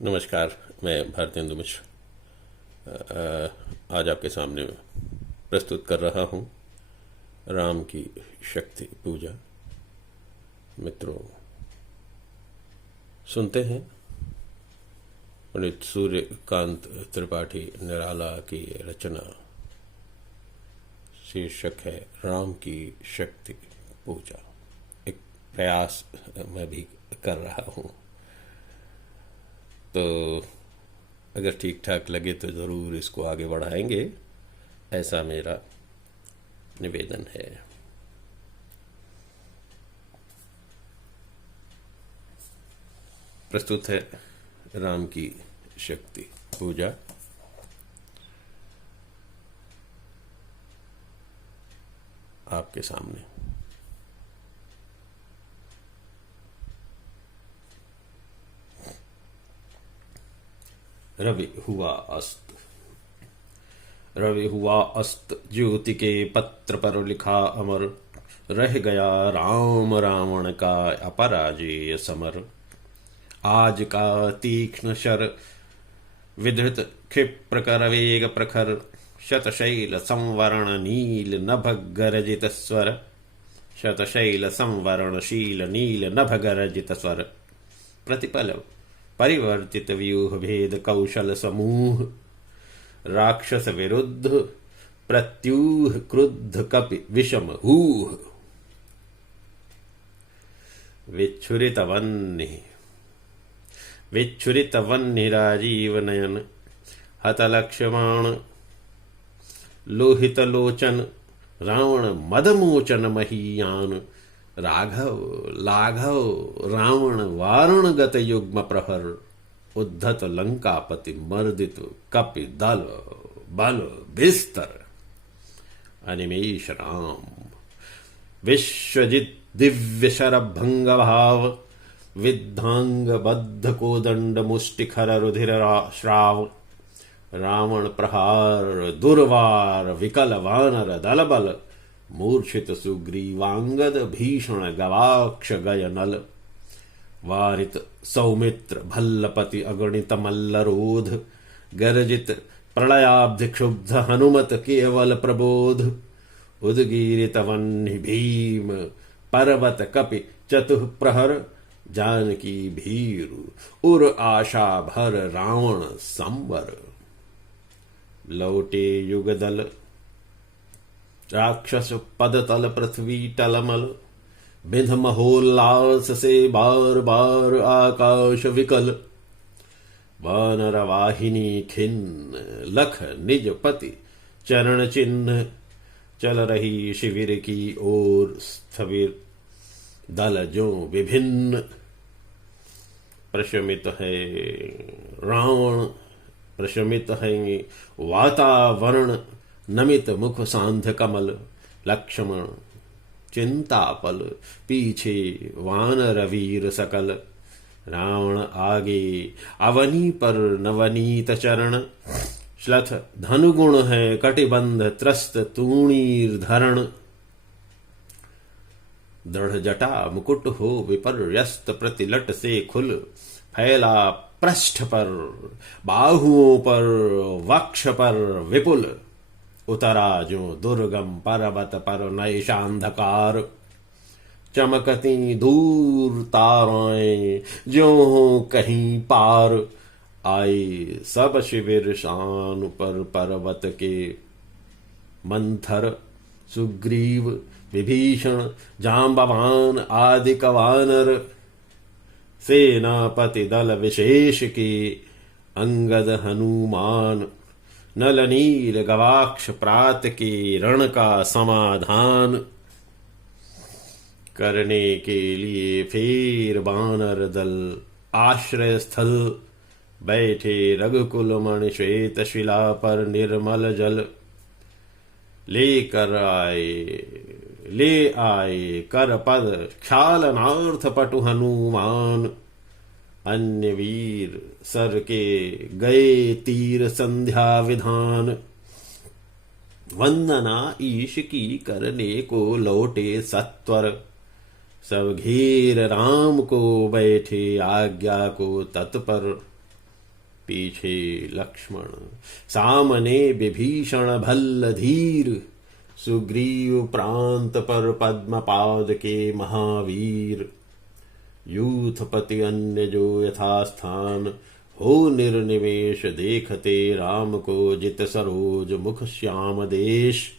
नमस्कार। मैं भारतेंदु मिश्र आज आपके सामने प्रस्तुत कर रहा हूँ राम की शक्ति पूजा। मित्रों, सुनते हैं पंडित सूर्यकांत त्रिपाठी निराला की रचना। शीर्षक है राम की शक्ति पूजा। एक प्रयास मैं भी कर रहा हूँ, तो अगर ठीक ठाक लगे तो ज़रूर इसको आगे बढ़ाएंगे, ऐसा मेरा निवेदन है। प्रस्तुत है राम की शक्ति पूजा। आपके सामने रवि हुआ अस्त। रवि हुआ अस्त, ज्योति के पत्र पर लिखा अमर। रह गया राम रावण का अपराजेय समर। आज का तीक्ष्ण शर विधृत क्षिप्र कर वेग प्रखर। शतशैल संवरण नील नभ गरजित स्वर। शतशैल संवरण शील नील नभ गरजित स्वर। प्रतिपल परिवर्तित व्यूह भेद कौशल समूह। राक्षस विरुद्ध प्रत्यूह क्रुद्ध कपि विषम हूह। विच्छुरित वह्नि राजीव नयन। हत लक्ष्मण लोहित लोचन। रावण मदमोचन महीयान। राघव लाघव रावण वारण गत युग्म प्रहर। उद्धत लंकापति मर्दित कपि दल बल बिस्तर। अनिमेष राम विश्वजित दिव्य शरभंग भाव। विद्धांग बद्ध कोदंड मुष्टिखर रुधिर श्राव। रावण प्रहार दुर्वार विकल वानर दलबल। मूर्छित सुग्रीवांगद भीषण गवाक्ष गय नल। वारित सौमित्र भल्लपति अगणित मल्लरोध। गर्जित प्रलयाब्धि क्षुब्ध हनुमत केवल प्रबोध। उद्गीरित वह्नि भीम पर्वत कपि चतुः प्रहर। जानकी भीरु उर आशा भर रावण संवर। लौटे युगदल राक्षस पदतल पृथ्वी टलमल। बिंध महोल्लास से बार बार आकाश विकल। वानर वाहिनी खिन्न लख निज पति चरण चिन्ह। चल रही शिविर की ओर स्थविर दल जो विभिन्न। प्रशमित है रावण प्रशमित है वातावरण। नमित मुख सांध्य कमल। लक्ष्मण चिंतापल पीछे वानर वीर सकल। रावण आगे अवनी पर नवनीत चरण। श्लथ धनुगुण है कटिबंध त्रस्त तूणीर धरण। दृढ़ जटा मुकुट हो विपर्यस्त प्रतिलट से खुल। फैला पृष्ठ पर बाहुओं पर वक्ष पर विपुल। उतरा जो दुर्गम पर्वत पर नैशांधकार। चमकती दूर ताराएं जो हो कहीं पार। आए सब शिविर शान पर पर्वत के। मंथर सुग्रीव विभीषण जाम्बवान आदिक वानर। सेनापति दल विशेष के अंगद हनुमान। नल नील गवाक्ष प्रात के रण का समाधान। करने के लिए फेर बानर दल आश्रय स्थल। बैठे रघुकुल मणि श्वेत शिला पर निर्मल जल। ले आए कर पद ख्यालनार्थ पटु हनुमान। अन्य वीर सर के गए तीर संध्या विधान। वंदना ईश की करने को लौटे सत्वर। सब घेर राम को बैठे आज्ञा को तत्पर। पीछे लक्ष्मण, सामने विभीषण भल्ल धीर, सुग्रीव प्रांत पर पद्मपाद के महावीर। यूथपति अन्य जो यथास्थान, हो निर्निवेश देखते राम को जित सरोज मुख श्याम देश।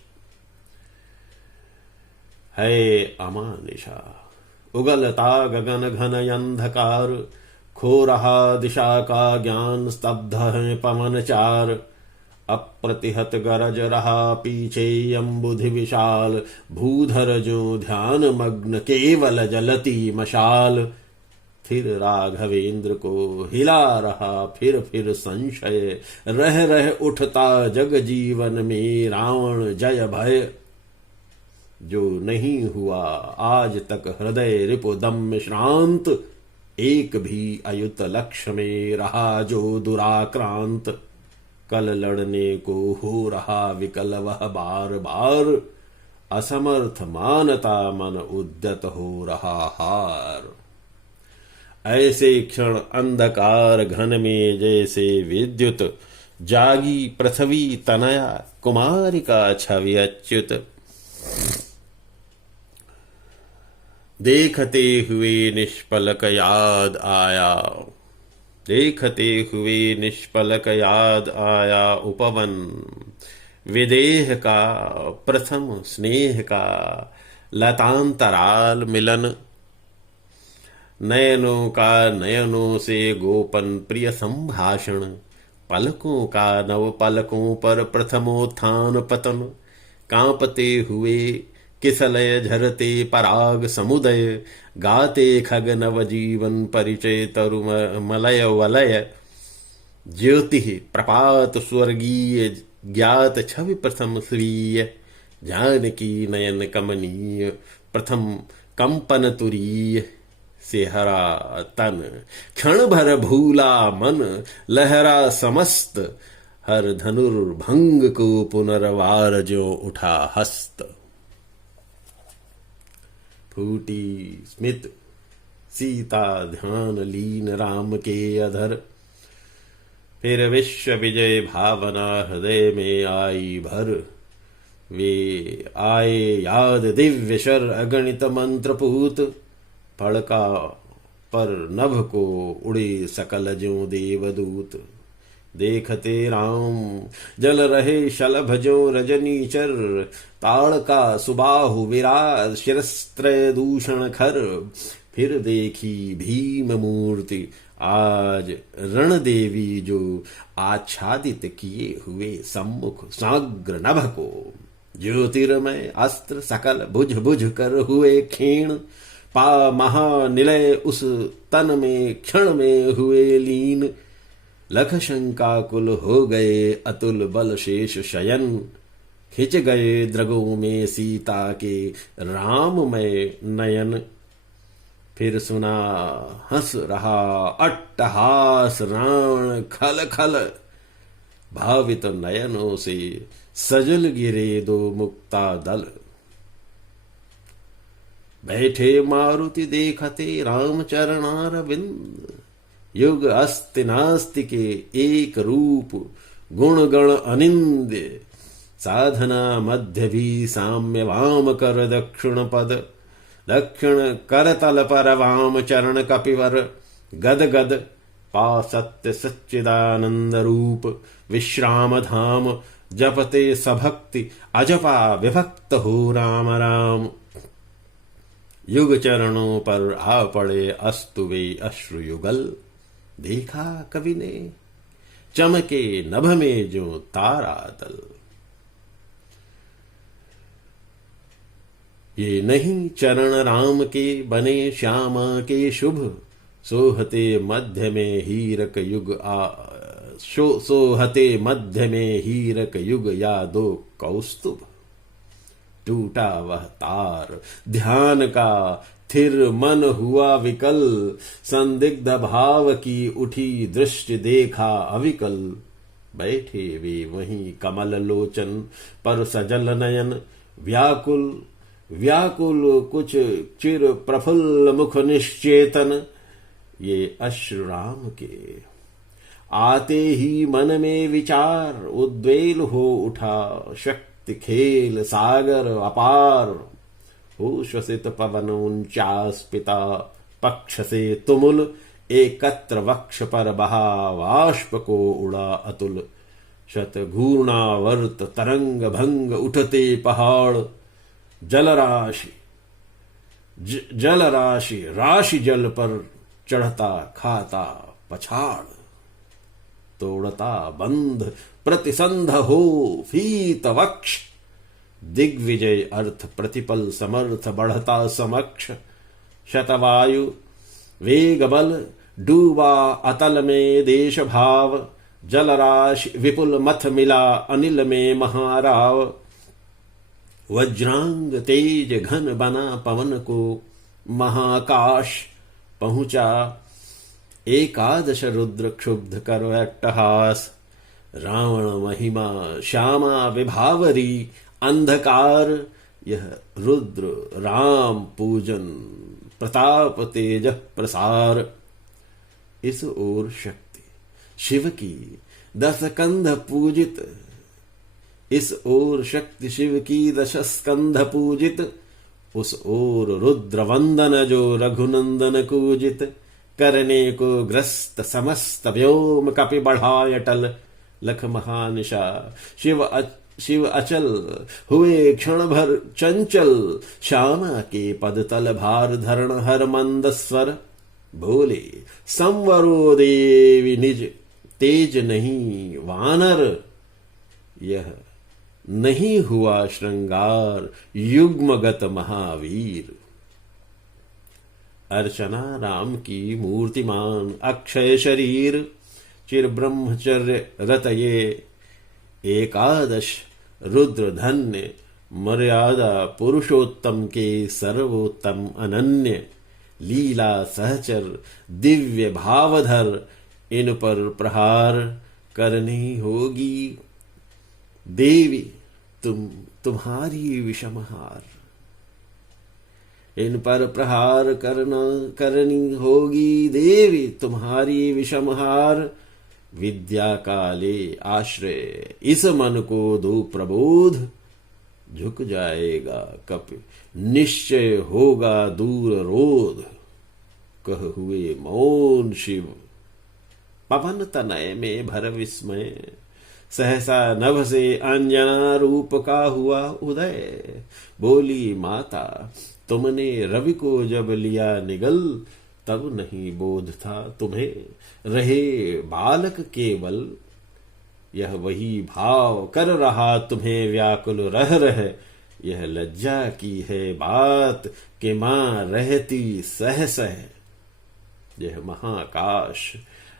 है अमानिशा उगलता गगन घन अंधकार, खो रहा दिशा का ज्ञान स्तब्ध है पवन चार। अप्रतिहत गरज रहा पीछे अम्बुधि विशाल, भूधर जो ध्यान मग्न केवल जलती मशाल। फिर राघवेंद्र को हिला रहा फिर संशय, रह रह उठता जग जीवन में रावण जय भय। जो नहीं हुआ आज तक हृदय रिपुदम्य श्रांत, एक भी अयुत लक्ष्य में रहा जो दुराक्रांत। कल लड़ने को हो रहा विकल वह बार बार, असमर्थ मानता मन उद्यत हो रहा हार। ऐसे क्षण अंधकार घन में जैसे विद्युत, जागी पृथ्वी तनया कुमारिका छवि अच्युत। देखते हुए निष्पलक याद आया, देखते हुए निष्पलक याद आया उपवन। विदेह का प्रथम स्नेह का लतांतराल मिलन, नयनों का नयनों से गोपन प्रिय संभाषण। पलकों का नव पलकों पर प्रथमोत्थान पतन, कांपते हुए किसलय झरते पराग समुदय। गाते खग नव जीवन परिचय तरु मलय वलय। ज्योति प्रपात स्वर्गीय ज्ञात छवि प्रथम स्वीय। जानकी नयन कमनीय प्रथम कंपन तुरीय। सेहरा तन क्षण भर भूला मन, लहरा समस्त हर धनुर्भंग को पुनर्वार जो उठा हस्त। फूटी स्मित सीता ध्यान लीन राम के अधर, फिर विश्व विजय भावना हृदय में आई भर। वे आए याद दिव्य शर अगणित मंत्रपूत, फड़का पर नभ को उड़े सकल ज्यों देवदूत। देखते राम जल रहे शलभ ज्यों रजनीचर, ताड़का सुबाहु विराज शिरस्त्रय दूषण खर। फिर देखी भीम मूर्ति आज रण देवी जो, आच्छादित किए हुए सम्मुख साग्र नभ को। ज्योतिर्मय अस्त्र सकल भुज भुज कर हुए क्षीण, पा महानिलय उस तन में क्षण में हुए लीन। लख शंकाकुल हो गए अतुल बल शेष शयन, खिंच गए द्रगों में सीता के राममय नयन। फिर सुना हंस रहा अट्टहास राण खल खल, भावित नयनों से सजल गिरे दो मुक्ता दल। बैठे मारुति देखते राम चरणार बिंद, युग अस्ति नास्ति के एक रूप गुण गण अनिंद्य। साधना मध्य भी साम्य वाम कर दक्षिण पद, दक्षिण कर तल पर वाम चरण कपिवर। गद गद पा सत्य सच्चिदानंद रूप, विश्राम धाम जपते सभक्ति अजपा विभक्त हो राम राम। युग चरणों पर आ पड़े अस्तु वे अश्रु युगल, देखा कवि ने चमके नभ में जो तारा दल। ये नहीं चरण राम के बने श्यामा के शुभ, सोहते मध्य में हीरक युग सोहते मध्य में हीरक युग यादो कौस्तुभ। टूटा वह तार ध्यान का थिर मन हुआ विकल, संदिग्ध भाव की उठी दृष्टि देखा अविकल। बैठे वे वहीं कमल लोचन पर सजल नयन, व्याकुल व्याकुल कुछ चिर प्रफुल्ल मुख निश्चेतन। ये अश्रु राम के आते ही मन में विचार उद्वेल हो उठा, शक्ति खेल सागर अपार। हो श्वसित पवन उनचास पिता, पक्ष से तुमुल एकत्र वक्ष पर बहा, वाष्प को उड़ा अतुल। शत घूर्णावर्त तरंग भंग उठते पहाड़, जलराशि जलराशि राशि जल पर चढ़ता खाता पछाड़। तोड़ता बंध प्रतिसंध हो फीत वक्ष, दिग्विजय अर्थ प्रतिपल समर्थ बढ़ता समक्ष। शतवायु वेग बल डूबा अतल में देश भाव, जलराशि विपुल मथ मिला अनिल में महाराव। वज्रांग तेज घन बना पवन को महाकाश, पहुंचा एकादश रुद्र क्षुब्ध करो अट्टहास। रावण महिमा श्यामा विभावरी अंधकार, यह रुद्र राम पूजन प्रताप तेज प्रसार। इस ओर शक्ति शिव की 10 स्कंध पूजित, इस ओर शक्ति शिव की 10 स्कंध पूजित। उस ओर रुद्र वंदन जो रघुनंदन कूजित। करने को ग्रस्त समस्त व्योम कपि बढ़ाय अटल, लख महानिशा शिव अचल हुए क्षण भर चंचल। श्यामा के पद तल भार धरण हर मंद स्वर, बोले संवरो देवी निज तेज नहीं वानर। यह नहीं हुआ श्रृंगार युग्मगत महावीर। अर्चना राम की मूर्तिमान अक्षय शरीर, चिर ब्रह्मचर्य रत ये एकादश रुद्र धन्य। मर्यादा पुरुषोत्तम के सर्वोत्तम अनन्य। लीला सहचर दिव्य भावधर, इन पर प्रहार करनी होगी देवी तुम्हारी विषमहार। इन पर प्रहार करनी होगी देवी तुम्हारी विषमहार। विद्या काले आश्रय इस मन को दो प्रबोध, झुक जाएगा कपि निश्चय होगा दूर रोध। कह हुए मौन शिव पवन तनय में भर विस्मय। सहसा नभ से अंजना रूप का हुआ उदय। बोली माता तुमने रवि को जब लिया निगल, तब नहीं बोध था तुम्हें रहे बालक केवल। यह वही भाव कर रहा तुम्हें व्याकुल रह रह। यह लज्जा की है बात कि मां रहती सह सह। यह महाकाश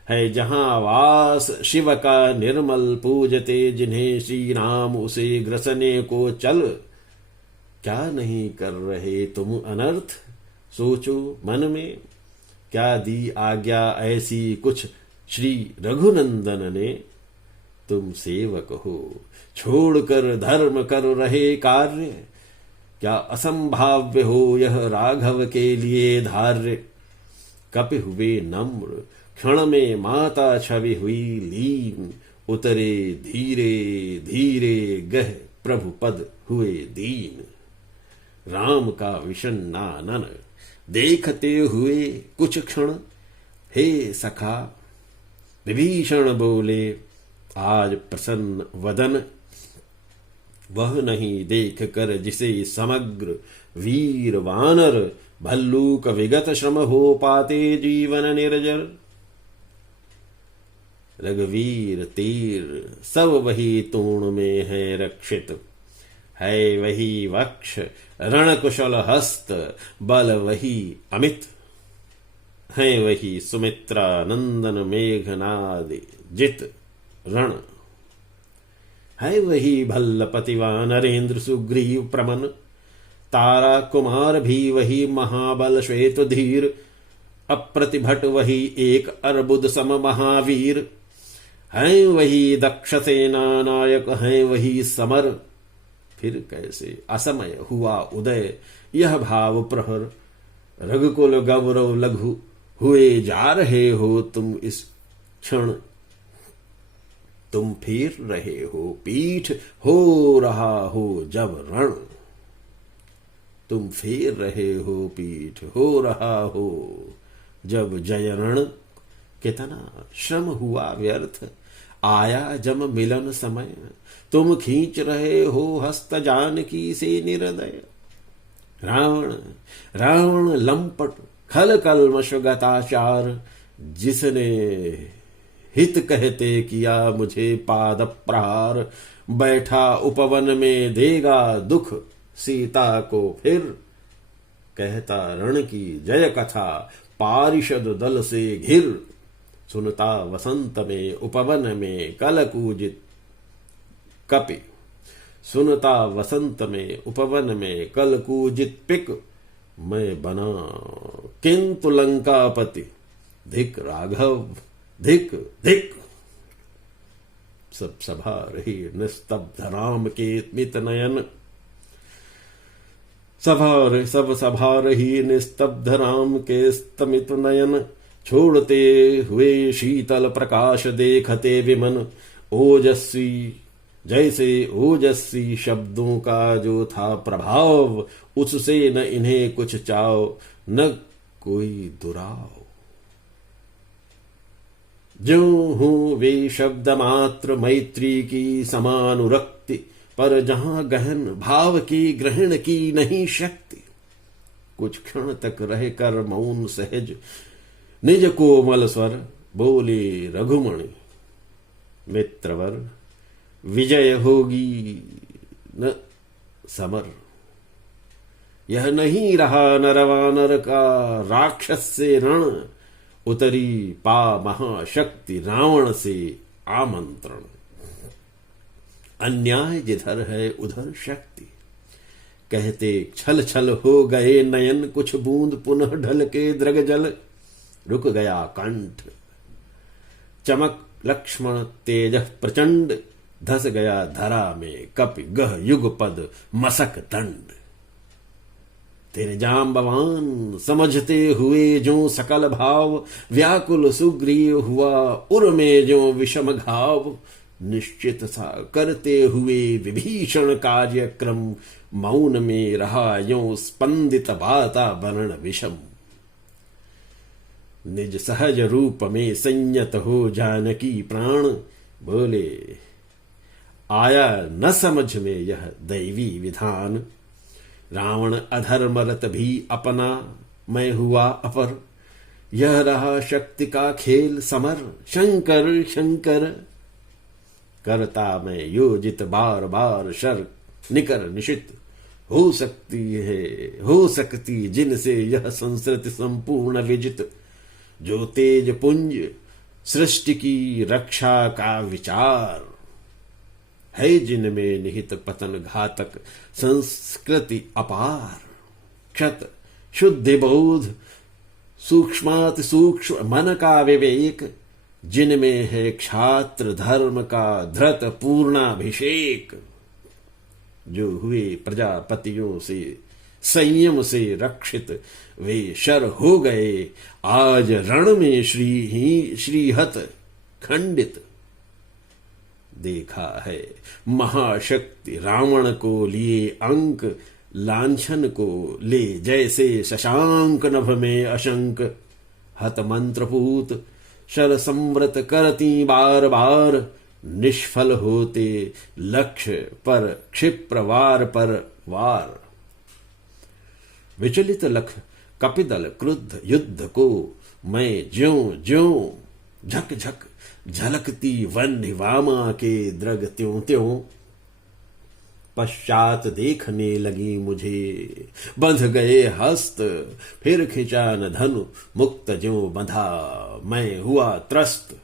है जहां वास शिव का निर्मल, पूजते जिन्हें श्री राम उसे ग्रसने को चल। क्या नहीं कर रहे तुम अनर्थ, सोचो मन में। क्या दी आज्ञा ऐसी कुछ श्री रघुनंदन ने। तुम सेवक हो छोड़कर धर्म कर रहे कार्य। क्या असंभाव्य हो यह राघव के लिए धार्य। कपि हुए नम्र क्षण में माता छवि हुई लीन। उतरे धीरे धीरे गह प्रभु पद हुए दीन। राम का विषन्नानन देखते हुए कुछ क्षण, हे सखा विभीषण बोले आज प्रसन्न वदन। वह नहीं देख कर जिसे समग्र वीर वानर, भल्लूक विगत श्रम हो पाते जीवन निर्जर। रघुवीर तीर सब वही तूण में है रक्षित। है वही वक्ष रण कुशल हस्त, बल वही अमित। है वही सुमित्रा नंदन मेघनाद जित रण। है वही भल्लपतिवा नरेंद्र सुग्रीव प्रमन। तारा कुमार भी वही महाबल श्वेत धीर। अप्रतिभट वही एक अर्बुद सम महावीर। हैं वही दक्ष सेना नायक, हैं वही समर। फिर कैसे असमय हुआ उदय यह भाव प्रहर। रघुकुल गौरव लघु हुए जा रहे हो तुम इस क्षण तुम फेर रहे हो पीठ, हो रहा हो जब रण। तुम फेर रहे हो पीठ, हो रहा हो जब जय रण। कितना श्रम हुआ व्यर्थ, आया जब मिलन समय। तुम खींच रहे हो हस्त जानकी से निर्दय। रावण रावण लंपट खल कल्मष गताचार, जिसने हित कहते किया मुझे पाद प्रहार। बैठा उपवन में देगा दुख सीता को फिर, कहता रण की जय कथा पारिषद दल से घिर। सुनता वसंत में उपवन में कल कूजित कपि, सुनता वसंत में उपवन में कल कूजित पिक। मैं बना किंतु लंकापति, धिक राघव धिक धिक। सब सभा रही निस्तब्ध राम के स्मित नयन। सब सभा रही निस्तब्ध राम के स्तमित नयन। छोड़ते हुए शीतल प्रकाश देखते विमन। ओजस्वी जैसे ओजस्वी शब्दों का जो था प्रभाव, उससे न इन्हें कुछ चाव न कोई दुराव। ज्यों हूं वे शब्द मात्र मैत्री की समानुरक्ति, पर जहां गहन भाव की ग्रहण की नहीं शक्ति। कुछ क्षण तक रहकर मौन सहज निज कोमल स्वर, बोले रघुमणि मित्रवर। विजय होगी न समर, यह नहीं रहा नरवानर का राक्षस से रण। उतरी पा महाशक्ति रावण से आमंत्रण। अन्याय जिधर है उधर शक्ति, कहते छल छल हो गए नयन। कुछ बूंद पुनः ढल के द्रग जल, रुक गया कंठ। चमक लक्ष्मण तेज प्रचंड, धस गया धरा में कपि गह युगपद मसक दंड। तेरे जाम्बवान समझते हुए जो सकल भाव, व्याकुल सुग्रीव हुआ उर में जो विषम घाव। निश्चित सा करते हुए विभीषण कार्यक्रम, मौन में रहा यो स्पंदित वातावरण विषम। निज सहज रूप में संयत हो जानकी प्राण, बोले आया न समझ में यह दैवी विधान। रावण अधर्मरत भी अपना, मैं हुआ अपर। यह रहा शक्ति का खेल समर, शंकर शंकर। करता मैं योजित बार बार शर निकर निशित। हो सकती जिनसे यह संस्कृति संपूर्ण विजित। जो तेज पुंज सृष्टि की रक्षा का विचार है, जिनमें निहित पतन घातक संस्कृति अपार। क्षत शुद्धि बोध सूक्ष्माति सूक्ष्म मन का विवेक, जिनमें है क्षात्र धर्म का धृत पूर्णाभिषेक। जो हुए प्रजापतियों से संयम से रक्षित, वे शर हो गए आज रण में श्रीहत खंडित। देखा है महाशक्ति रावण को लिए अंक, लांछन को ले जैसे शशांक नभ में अशंक। हत मंत्रपूत शर संवृत करती बार बार, निष्फल होते लक्ष्य पर क्षिप्र वार पर वार। विचलित लख कपिदल क्रुद्ध युद्ध को, मैं ज्यों ज्यों झक झक झलकती वन्य वामा के द्रग त्यों त्यों। पश्चात देखने लगी मुझे बंध गए हस्त, फिर खिंचा न धनु मुक्त ज्यों बंधा, मैं हुआ त्रस्त।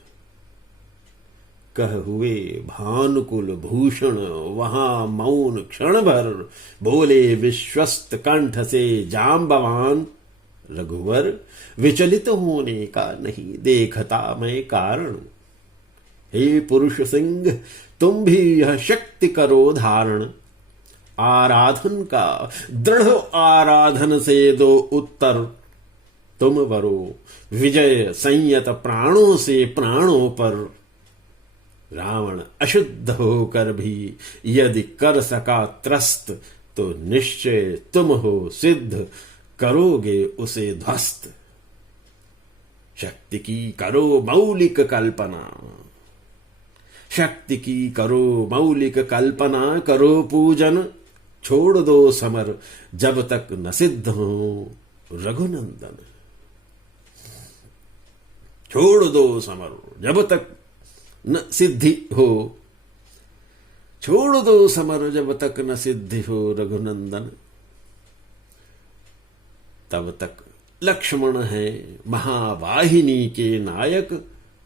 कह हुए भानुकुल भूषण वहां मौन क्षण भर, बोले विश्वस्त कंठ से जाम्बवान। रघुवर विचलित होने का नहीं देखता मैं कारण। हे पुरुष सिंह तुम भी यह शक्ति करो धारण। आराधन का दृढ़ आराधन से दो उत्तर, तुम वरो विजय संयत प्राणों से प्राणों पर। रावण अशुद्ध होकर भी यदि कर सका त्रस्त, तो निश्चय तुम हो सिद्ध, करोगे उसे ध्वस्त। शक्ति की करो मौलिक कल्पना, शक्ति की करो मौलिक कल्पना, करो पूजन, छोड़ दो समर, जब तक न सिद्ध हो रघुनंदन। छोड़ दो समर जब तक न सिद्धि हो, छोड़ दो समर जब तक न सिद्धि हो रघुनंदन। तब तक लक्ष्मण है महावाहिनी के नायक,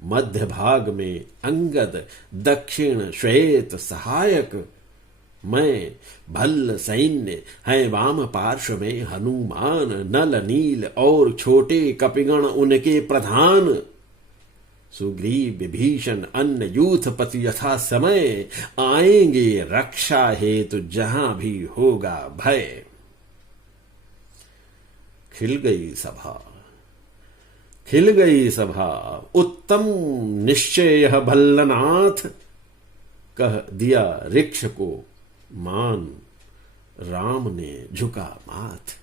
मध्य भाग में अंगद, दक्षिण श्वेत सहायक। मैं भल्ल सैन्य है वाम पार्श्व में हनुमान, नल नील और छोटे कपिगण उनके प्रधान। सुग्रीव विभीषण अन्य यूथ पति यथा समय, आएंगे रक्षा हेतु जहां भी होगा भय। खिल गई सभा, खिल गई सभा, उत्तम निश्चय यह भल्लनाथ। कह दिया ऋक्ष को मान, राम ने झुका माथ।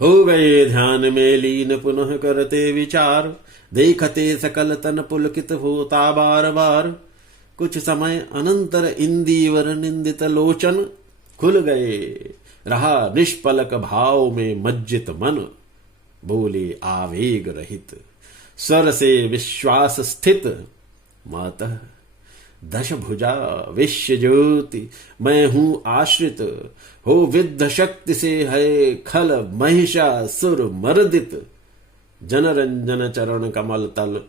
हो गए ध्यान में लीन पुनः करते विचार, देखते सकल तन पुलकित होता बार बार। कुछ समय अनंतर इंदीवर निंदित लोचन, खुल गए रहा निष्पलक भाव में मज्जित मन। बोले आवेग रहित स्वर से विश्वास स्थित, मातः दशभुजा विश्व ज्योति मैं हूं आश्रित। हो विद्ध शक्ति से है खल महिषासुर मर्दित। जनरंजन चरण कमल तल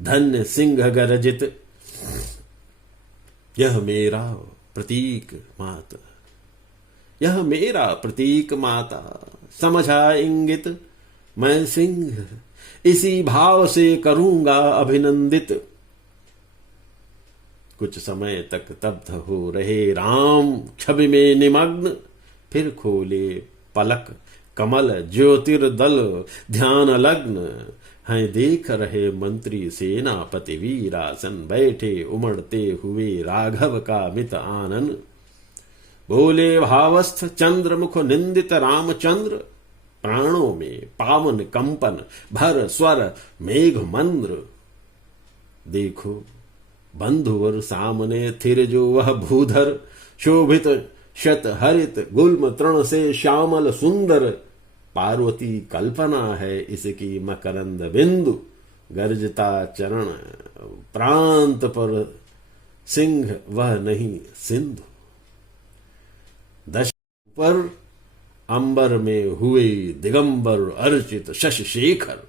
धन्य सिंह गरजित। यह मेरा प्रतीक माता, यह मेरा प्रतीक माता, समझा इंगित मैं सिंह इसी भाव से करूंगा अभिनंदित। कुछ समय तक तब्ध हो रहे राम छवि में निमग्न, फिर खोले पलक कमल ज्योतिर्दल ध्यान लग्न। हैं देख रहे मंत्री सेनापति वीरासन, बैठे उमड़ते हुए राघव का मित आनन। बोले भावस्थ चंद्रमुख निंदित रामचंद्र, प्राणों में पावन कंपन भर स्वर मेघ मंद्र। देखो बंधुवर सामने थिर जो वह भूधर, शोभित शत हरित गुल्म तृण से श्यामल सुंदर। पार्वती कल्पना है इसकी मकरंद बिंदु, गर्जता चरण प्रांत पर सिंह वह नहीं सिंधु। दश पर अंबर में हुए दिगंबर अर्चित शशि शेखर।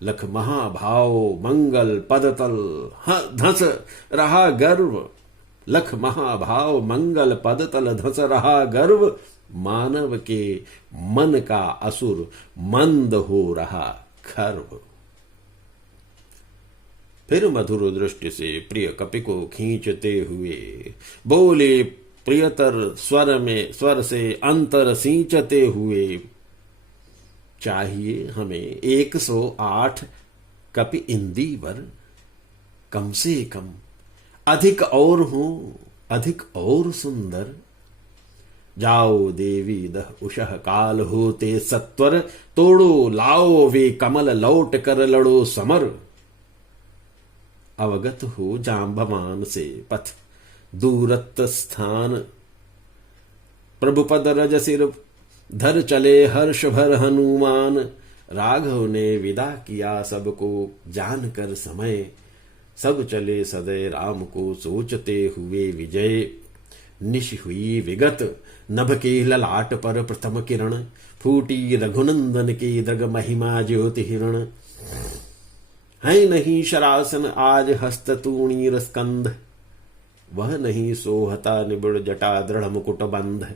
लख महाभाव मंगल पदतल धस रहा गर्व, लख महाभाव मंगल पदतल धस रहा गर्व। मानव के मन का असुर मंद हो रहा खर्व। फिर मधुर दृष्टि से प्रिय कपि को खींचते हुए बोले प्रियतर स्वर से अंतर सींचते हुए, चाहिए हमें 108 कपि इंदीवर, कम से कम अधिक और हूं अधिक और सुंदर। जाओ देवी दह उषः काल होते सत्वर, तोड़ो लाओ वे कमल लौट कर लड़ो समर। अवगत हो जाम्बवान से पथ दूरत्व स्थान, प्रभुपद रज सिर धर चले हर्ष भर हनुमान। राघव ने विदा किया सबको जानकर समय, सब चले सदै राम को सोचते हुए विजय। निश हुई विगत नभ के ललाट पर प्रथम किरण, फूटी रघुनंदन के दग महिमा ज्योति हिरण। है नहीं शरासन आज हस्त तूणीर स्कंध, वह नहीं सोहता निबुड़ जटा दृढ़ मुकुट बंध।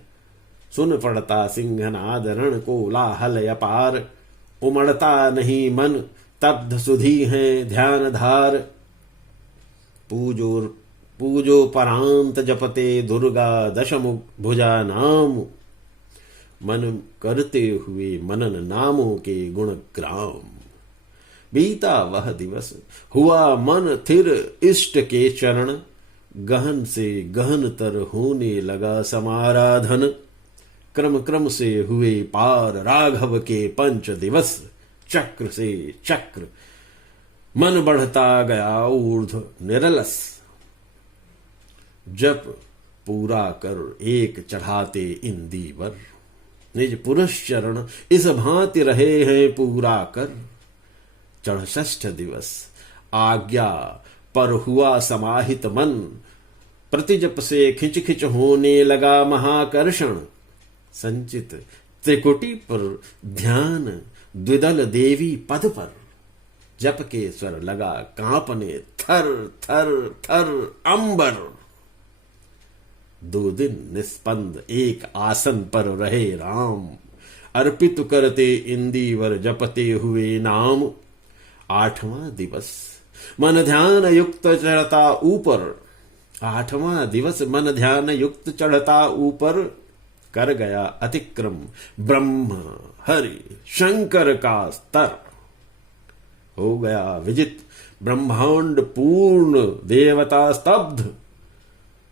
सुन पड़ता सिंहनाद रण को लाहल अपार, उमड़ता नहीं मन तब्ध सुधी है ध्यान धार। पूजो परांत जपते दुर्गा दशमुख भुजा नाम, मन करते हुए मनन नामों के गुण ग्राम। बीता वह दिवस, हुआ मन थिर इष्ट के चरण, गहन से गहनतर होने लगा समाराधन। क्रम क्रम से हुए पार राघव के पंच दिवस, चक्र से चक्र मन बढ़ता गया ऊर्ध्व निरलस। जप पूरा कर एक चढ़ाते इंदीवर, निज पुरुष चरण इस भांति रहे हैं पूरा कर। चढ़ षष्ठ दिवस आज्ञा पर हुआ समाहित मन, प्रतिजप से खिंच खिंच होने लगा महाकर्षण। संचित त्रिकुटी पर ध्यान द्विदल देवी पद पर, जप के स्वर लगा कांपने थर थर थर अंबर। 2 दिन निस्पंद एक आसन पर रहे राम, अर्पित करते इंदीवर जपते हुए नाम। 8वां दिवस मन ध्यान युक्त चढ़ता ऊपर, 8वां दिवस मन ध्यान युक्त चढ़ता ऊपर। कर गया अतिक्रम ब्रह्म हरि शंकर का स्तर, हो गया विजित ब्रह्मांड पूर्ण देवता स्तब्ध।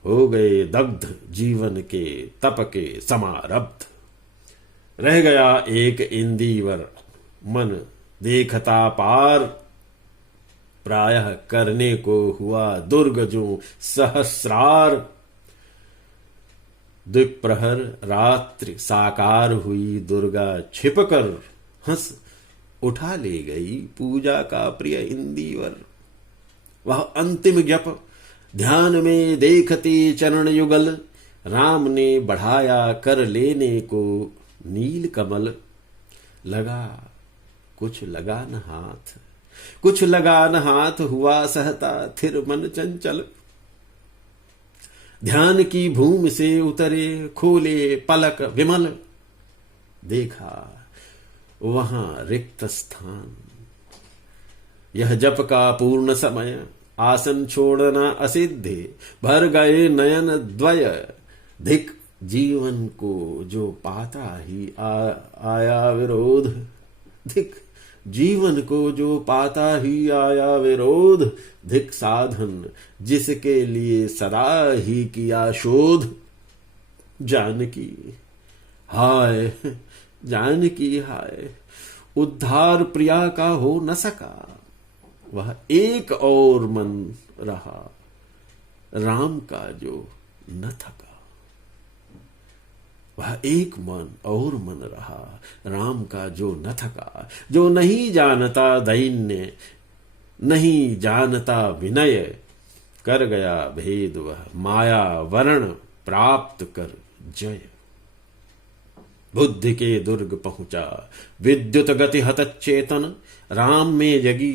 हो गए दग्ध जीवन के तप के समारब्ध। रह गया एक इंदीवर मन देखता पार, प्रायः करने को हुआ दुर्ग जो सहस्रार। द्विप्रहर रात्रि साकार हुई दुर्गा छिपकर, हंस उठा ले गई पूजा का प्रिय इंदीवर। वह अंतिम जप ध्यान में देखते चरण युगल, राम ने बढ़ाया कर लेने को नील कमल। लगा कुछ लगा न हाथ, कुछ लगा न हाथ, हुआ सहता थिर मन चंचल। ध्यान की भूमि से उतरे खोले पलक विमल, देखा वहां रिक्त स्थान। यह जप का पूर्ण समय, आसन छोड़ना असिद्धि। भर गए नयन द्वय, धिक जीवन को जो पाता ही आया विरोध। धिक जीवन को जो पाता ही आया विरोध। धिक साधन जिसके लिए सदा ही किया शोध। जानकी हाय, जानकी हाय, उद्धार प्रिया का हो न सका। वह एक और मन रहा, राम का जो न थका। वह एक मन और मन रहा, राम का जो न थका। जो नहीं जानता दैन्य, नहीं जानता विनय, कर गया भेद वह माया वर्ण प्राप्त कर जय। बुद्धि के दुर्ग पहुंचा विद्युत गति हतचेतन, राम में जगी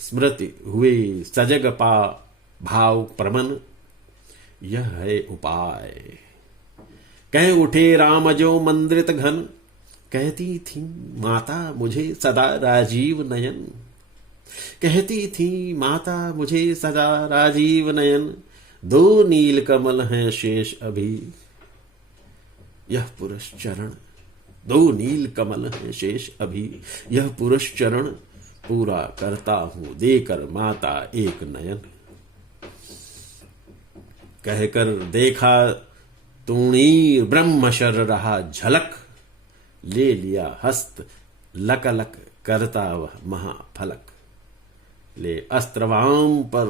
स्मृति हुए सजग पा भाव प्रमन। यह है उपाय, कह उठे राम जो मंद्रित घन। कहती थी माता मुझे सदा राजीव नयन, कहती थी माता मुझे सदा राजीव नयन। 2 नील कमल हैं शेष अभी, यह पुरुष चरण। 2 नील कमल हैं शेष अभी, यह पुरुष चरण। पूरा करता हूं देकर माता एक नयन। कहकर देखा तूणीर ब्रह्मशर रहा झलक। ले लिया हस्त लकलक करता वह महाफलक। ले अस्त्रवाम पर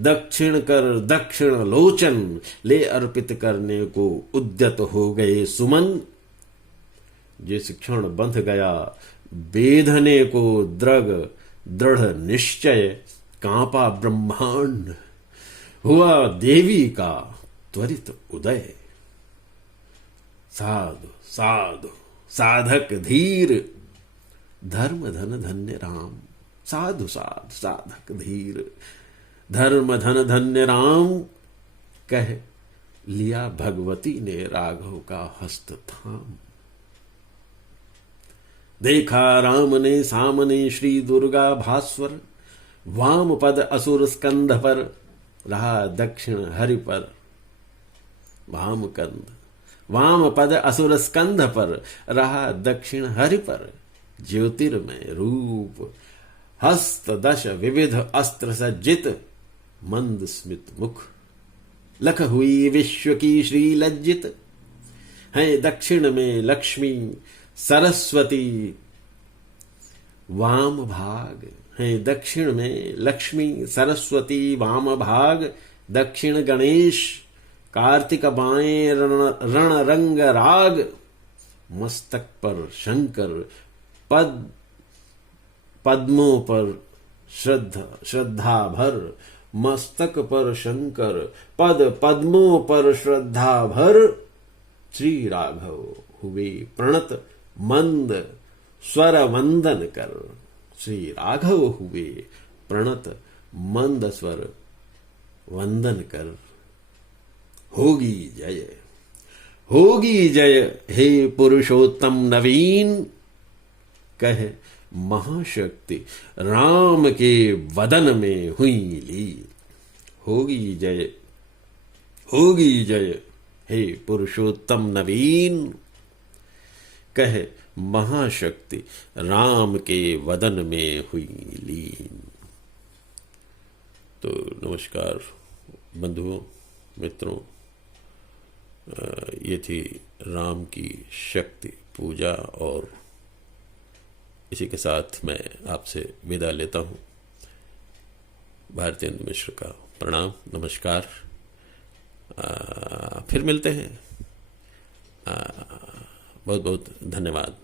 दक्षिण कर दक्षिण लोचन, ले अर्पित करने को उद्यत हो गए सुमन। जिस क्षण बंध गया बेधने को दृढ़ निश्चय, कांपा ब्रह्मांड हुआ देवी का त्वरित उदय। साधु साधु साधक धीर, धर्म धन धन्य राम। साधु साधु साधक धीर, धर्म धन धन्य राम। कह लिया भगवती ने राघव का हस्त थाम। देखा राम ने सामने श्री दुर्गा भास्वर, वाम पद असुर स्कंध पर रहा दक्षिण हरि पर। वाम पद असुर स्कंध पर रहा दक्षिण हरि पर। ज्योतिर्मय रूप हस्त दश विविध अस्त्र सज्जित मंद स्मित मुख। लख हुई विश्व की श्री लज्जित, हैं दक्षिण में लक्ष्मी सरस्वती वाम भाग। हैं दक्षिण में लक्ष्मी सरस्वती वाम भाग। दक्षिण गणेश कार्तिक बाएं रण रंग राग। मस्तक पर शंकर पद्मों पर श्रद्धा भर। मस्तक पर शंकर पद्मों पर श्रद्धा भर। श्री राघव हुए प्रणत मंद स्वर वंदन कर। श्री राघव हुए प्रणत मंद स्वर वंदन कर। होगी जय, होगी जय, हे पुरुषोत्तम नवीन। कह महाशक्ति राम के वदन में हुई लीन। होगी जय, होगी जय, हे पुरुषोत्तम नवीन। कह महाशक्ति राम के वदन में हुई लीन। तो नमस्कार बंधुओं, मित्रों, ये थी राम की शक्ति पूजा, और इसी के साथ मैं आपसे विदा लेता हूँ। भारतेंदु मिश्र का प्रणाम, नमस्कार। फिर मिलते हैं। बहुत बहुत धन्यवाद।